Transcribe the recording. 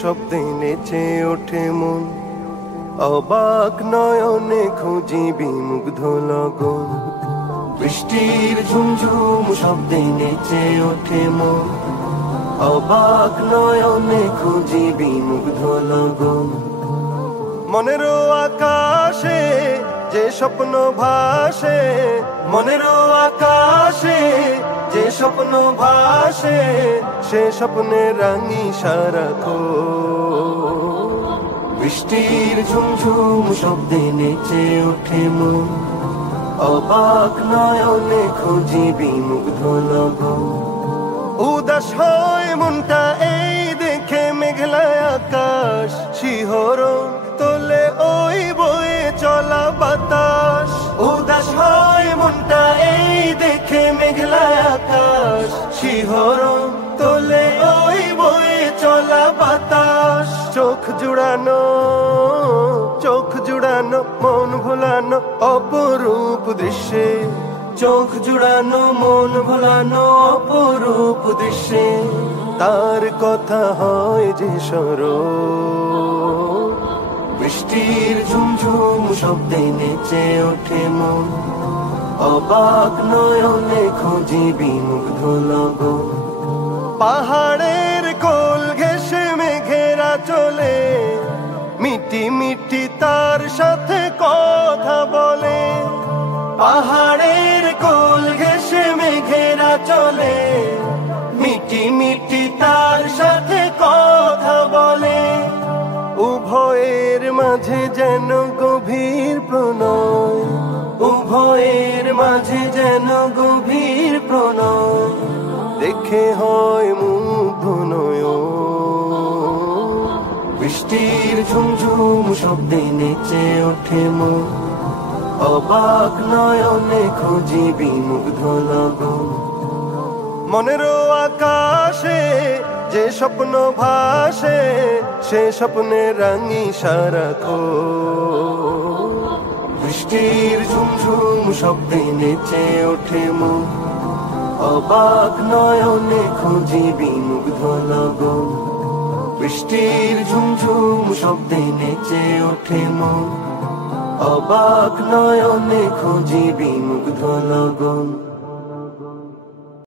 শব্দে নেচে ওঠে মন, অবাক নয়নে খুঁজি বিমুগ্ধ লগন। বৃষ্টির ঝুমঝুম শব্দে নেচে ওঠে মন, অবাক নয়নে খুঁজি বিমুগ্ধ লগন। মনেরও আকাশে যে স্বপ্ন ভাসে, মনেরও আকাশে যে স্বপ্ন ভাসে, সে স্বপ্নে রাঙি সারাক্ষণ। বৃষ্টির ঝুমঝুম শব্দে নেচে ওঠে মন, অবাক নয়নে খুঁজি বিমুগ্ধ লগন। উদাস হয় মনটা এই দেখে মেঘলা আকাশ, শিহরণ তোলে ওই বয়ে চলা বাতাস। উদাস হয় মনটা এই দেখে মেঘলা আকাশ, শিহরণ তোলে ওই বয়ে চলা বাতাস। চোখ জুড়ানো, চোখ জুড়ানো, মন ভোলানো অপরূপ দৃশ্যে, চোখ জুড়ানো মন ভোলানো অপরূপ দৃশ্যে। তার কথা হয় যে স্মরণ। বৃষ্টির ঝুমঝুম শব্দে নেচে ওঠে মন, অবাক নয়নে খুঁজি বিমুগ্ধ লগন। পাহাড়ের কোল ঘেঁষে মেঘেরা চলে, মিটি মিটি তার সাথে কথা বলে। পাহাড়ের কোল ঘেঁষে মেঘেরা চলে, মিটি মিটি তার সাথে কথা বলে। উভয়ের মাঝে যেন গভীর প্রণয়, উভয়ের মাঝে যেন গভীর প্রণয়। দেখে হয় মুগ্ধ নয়ন। বৃষ্টির ঝুমঝুম শব্দে নেচে ওঠে মন, অবাক নয়নে খুঁজি বিমুগ্ধ লগন। মনেরও আকাশে যে স্বপ্ন ভাসে, সে স্বপ্নে রাঙি সারাক্ষণ। বৃষ্টির ঝুমঝুম শব্দে নেচে ওঠে মন, অবাক নয়নে খুঁজি বিমুগ্ধ লগন। বৃষ্টির ঝুমঝুম শব্দে নেচে ওঠে মন, অবাক নয়নে খুঁজি বিমুগ্ধ লগন।